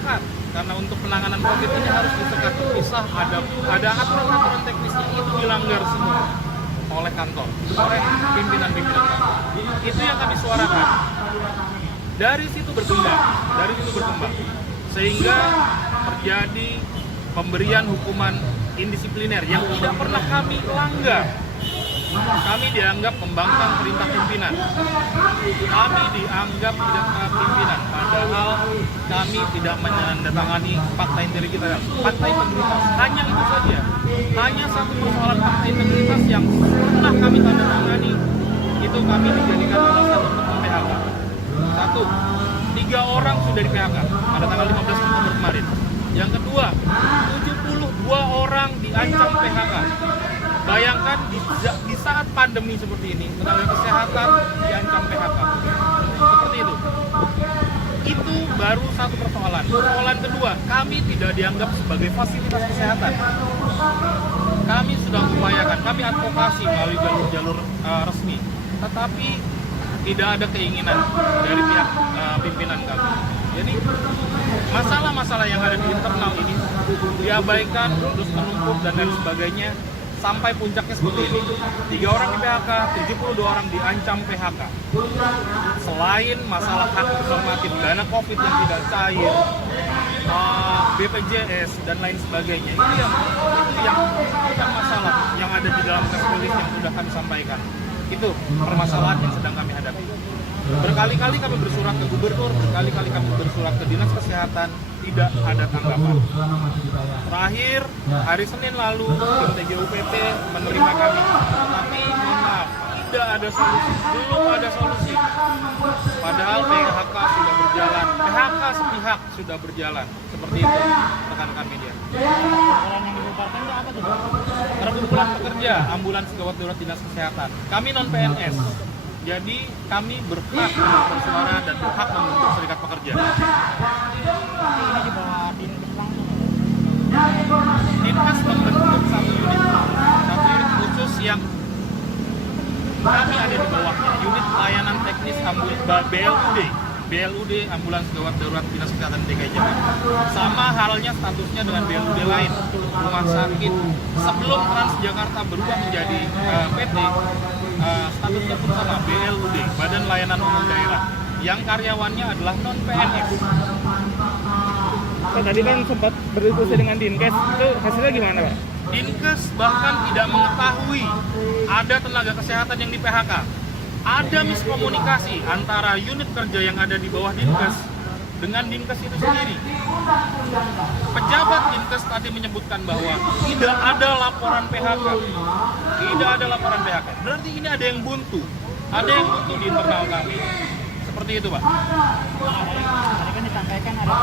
sepakat karena untuk penanganan COVID ini harus disekat terpisah, ada aturan-aturan teknisnya, itu dilanggar semua oleh kantor, oleh pimpinan-pimpinan kantor. Itu yang kami suarakan. Dari situ berkembang, sehingga terjadi pemberian hukuman indisipliner yang tidak pernah kami langgar. Kami dianggap membangkang perintah pimpinan. Kami dianggap tidak taat pimpinan, padahal kami tidak menandatangani fakta integritas. Fakta integritas hanya itu saja. Hanya satu persoalan fakta integritas yang pernah kami tandatangani, itu kami dijadikan alasan untuk mem-PHK. 1, 3 orang sudah di PHK pada tanggal 15 Oktober kemarin. Yang kedua, 72 orang diancam PHK. Bayangkan di saat pandemi seperti ini, tenaga kesehatan diancam PHK. Seperti itu. Itu baru satu persoalan. Persoalan kedua, kami tidak dianggap sebagai fasilitas kesehatan. Kami sudah mengupayakan, kami advokasi melalui jalur-jalur resmi, tetapi tidak ada keinginan dari pihak pimpinan kami. Jadi masalah-masalah yang ada di internal ini diabaikan, terus menumpuk dan lain sebagainya, sampai puncaknya seperti ini. 3 orang di PHK, 72 orang diancam PHK. Selain masalah hak normatif dana COVID yang tidak cair, BPJS dan lain sebagainya, itu yang bukan masalah yang ada di dalam press release yang sudah kami sampaikan. Itu permasalahan yang sedang kami hadapi. Berkali-kali kami bersurat ke gubernur, berkali-kali kami bersurat ke dinas kesehatan, tidak ada tanggapan. Terakhir, hari Senin lalu, tim TGUPT menerima kami, tapi mohon maaf, tidak ada solusi, belum ada solusi. Padahal PHK sudah berjalan, PHK sepihak sudah berjalan, seperti itu rekan-rekan media. Orang yang dibubarkan itu apa tuh? Perkumpulan pekerja, ambulans gawat darurat dinas kesehatan. Kami non-PNS, jadi kami berhak bersuara dan berhak membentuk serikat pekerja. Ini di bawah Dinkes langsung. Dinkes membentuk satu unit khusus yang kami ada di bawahnya, unit layanan teknis BLUD, ambulans gawat darurat dinas kesehatan DKI Jakarta. Sama halnya statusnya dengan BLUD lain, rumah sakit sebelum Transjakarta berubah menjadi PT, statusnya pun sama, BLUD, Badan Layanan Umum Daerah, yang karyawannya adalah non-PNS. Tadi kan sempat berdiskusi dengan Dinkes, itu hasilnya gimana, Pak? Dinkes bahkan tidak mengetahui ada tenaga kesehatan yang di PHK. Ada miskomunikasi antara unit kerja yang ada di bawah Dinkes dengan Dinkes itu sendiri. Pejabat Dinkes tadi menyebutkan bahwa tidak ada laporan PHK. Tidak ada laporan PHK. Berarti ini ada yang buntu. Ada yang buntu di internal kami. Seperti itu, Pak. Tadi kan disampaikan ada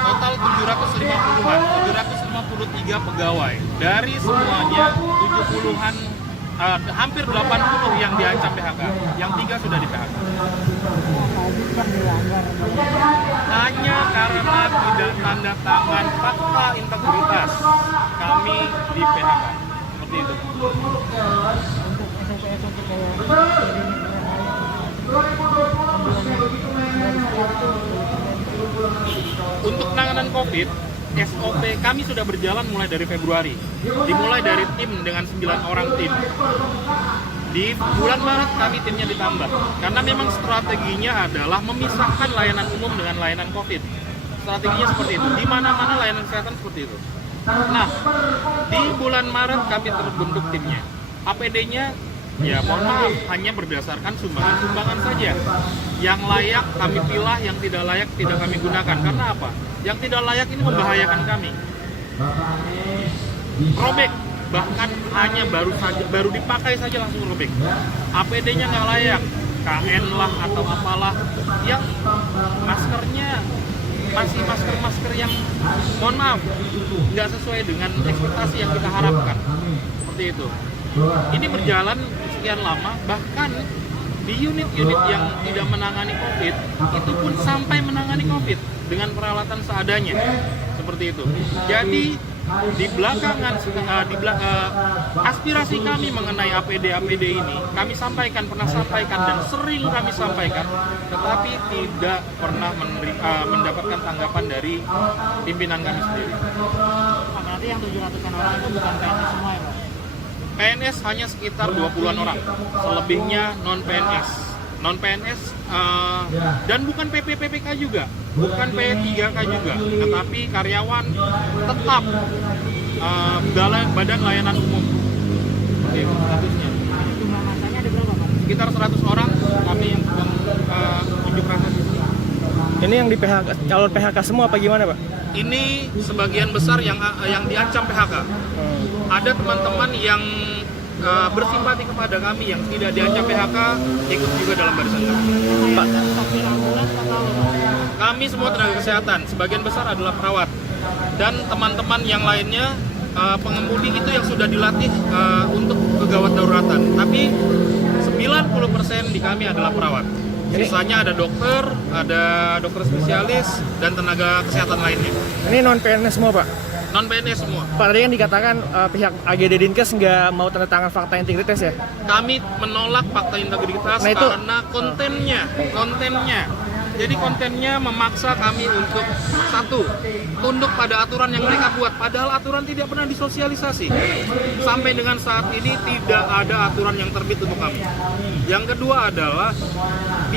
Total 750-an, 753 pegawai. Dari semuanya 70-an, hampir 80 yang diancam PHK, yang 3 sudah di PHK. Hanya karena tidak tanda tangan fakta integritas, kami di PHK. Seperti itu. Untuk penanganan COVID, SOP kami sudah berjalan mulai dari Februari. Dimulai dari tim dengan 9 orang tim. Di bulan Maret kami timnya ditambah. Karena memang strateginya adalah memisahkan layanan umum dengan layanan COVID. Strateginya seperti itu. Di mana-mana layanan kesehatan seperti itu. Nah, di bulan Maret kami terbentuk timnya. APD-nya, ya mohon maaf, hanya berdasarkan sumbangan-sumbangan saja. Yang layak kami pilah, yang tidak layak tidak kami gunakan. Karena apa? Yang tidak layak ini membahayakan kami. Robek, bahkan hanya baru dipakai saja langsung robek. APD-nya nggak layak, KN lah atau apalah, yang maskernya masih masker yang mohon maaf nggak sesuai dengan ekspektasi yang kita harapkan. Seperti itu. Ini berjalan sekian lama, bahkan di unit-unit yang tidak menangani COVID, itu pun sampai menangani COVID dengan peralatan seadanya. Seperti itu. Jadi di belakangan aspirasi kami mengenai APD ini kami pernah sampaikan dan sering kami sampaikan, tetapi tidak pernah mendapatkan tanggapan dari pimpinan kami sendiri. Berarti yang 700-an orang itu bukan PNS semua ya Pak? PNS hanya sekitar 20-an orang, selebihnya non-PNS. Non-PNS dan bukan PPPK juga, bukan P3K juga, tetapi karyawan tetap Badan Layanan Umum. Oke, statusnya. Jumlah masanya ada berapa Pak? Sekitar 100 orang kami yang sedang unjuk rasa di sini. Ini yang di PHK, calon PHK semua apa gimana Pak? Ini sebagian besar yang diancam PHK. Ada teman-teman yang bersimpati kepada kami yang tidak diancam PHK ikut juga dalam barisan kami. Pak, Kami semua tenaga kesehatan, sebagian besar adalah perawat dan teman-teman yang lainnya pengemudi itu yang sudah dilatih untuk kegawat daruratan. Tapi 90% di kami adalah perawat. Sisanya ada dokter spesialis dan tenaga kesehatan lainnya. ini non PNS semua Pak? Non PNS semua. Pak, tadi kan dikatakan pihak AGD Dinkes nggak mau tanda tangan fakta integritas ya? Kami menolak fakta integritas Nah, itu- karena kontennya. Jadi kontennya memaksa kami untuk satu, tunduk pada aturan yang mereka buat, padahal aturan tidak pernah disosialisasi. Sampai dengan saat ini tidak ada aturan yang terbit untuk kami. Yang kedua adalah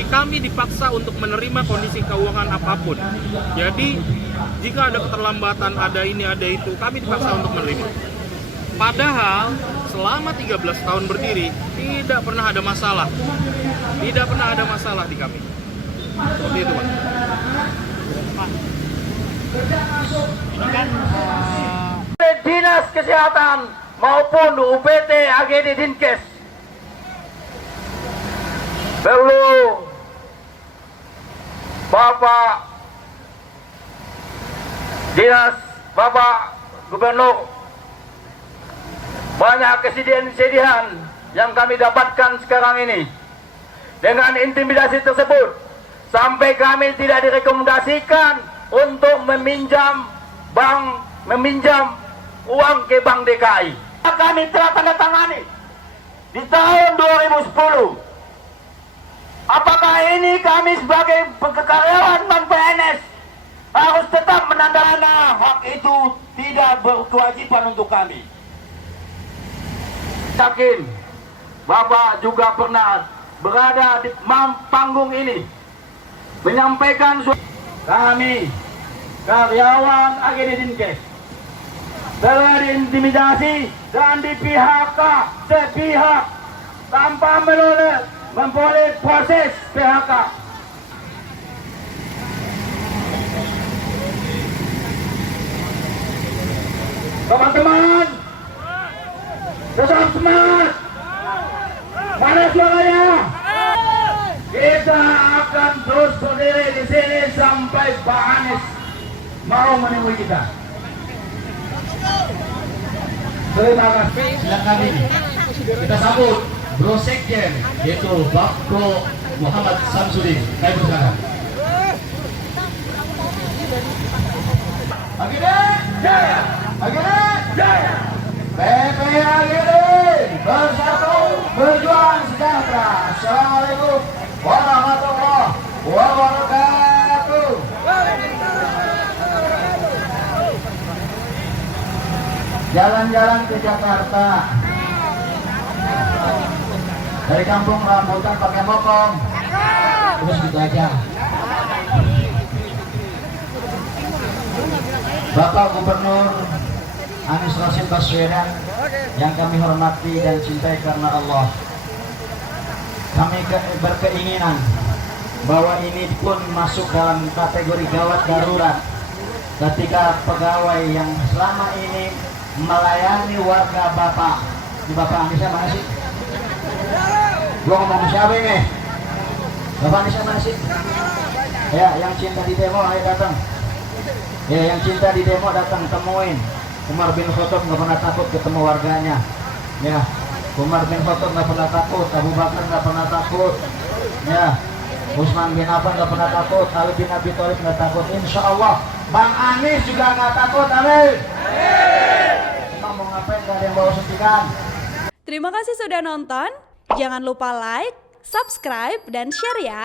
kami dipaksa untuk menerima kondisi keuangan apapun. Jadi jika ada keterlambatan, ada ini, ada itu, kami dipaksa untuk menerima. Padahal selama 13 tahun berdiri tidak pernah ada masalah. Tidak pernah ada masalah di kami. Seperti itu, Pak. Ini kan Dinas Kesehatan maupun UPT AGD Dinkes perlu Bapak Dinas, Bapak Gubernur, banyak kesedihan yang kami dapatkan sekarang ini. Dengan intimidasi tersebut sampai kami tidak direkomendasikan untuk meminjam uang ke Bank DKI. Kami telah tanda tangani di tahun 2010. Apakah ini kami sebagai karyawan non PNS harus tetap menandatangani? Hak itu tidak berkewajiban untuk kami. Yakin Bapak juga pernah berada di panggung ini menyampaikan kami karyawan AGD Dinkes telah diintimidasi dan di PHK sepihak tanpa memperoleh proses PHK. Teman-teman, tetap semangat. Mana suaranya? Kita akan terus berdiri di sini sampai Pak Anies mau menemui kita. Terima kasih. Silakan ini. Kita sambut Bro Sekjen, yaitu Bro Muhammad Samsudin. Kami bersilakan. AGD Jaya, AGD Jaya. PPAGD bersatu berjuang sejahtera. Assalamualaikum warahmatullahi wabarakatuh. Jalan-jalan ke Jakarta dari kampung rambutan pakai mokong, terus gitu aja. Bapak Gubernur Anies Rashid Baswedan yang kami hormati dan cintai karena Allah, kami berkeinginan bahwa ini pun masuk dalam kategori gawat darurat ketika pegawai yang selama ini melayani warga Bapak. Di Bapak Anies mana sih? Gua ngomong siapa ini? Bapak Anies mana sih? Ya, yang cinta di demo ayo datang. Ya, yang cinta di demo datang, temuin. Umar bin Khattab nggak pernah takut ketemu warganya. Ya, Umar bin Khattab nggak pernah takut, Abu Bakar nggak pernah takut. Ya, Utsman bin Affan nggak pernah takut, Ali bin Abi Thalib nggak takut. Insya Allah Bang Anies juga nggak takut. Amin. ada yang bawa suntikan? Terima kasih sudah nonton. Jangan lupa like, subscribe, dan share ya.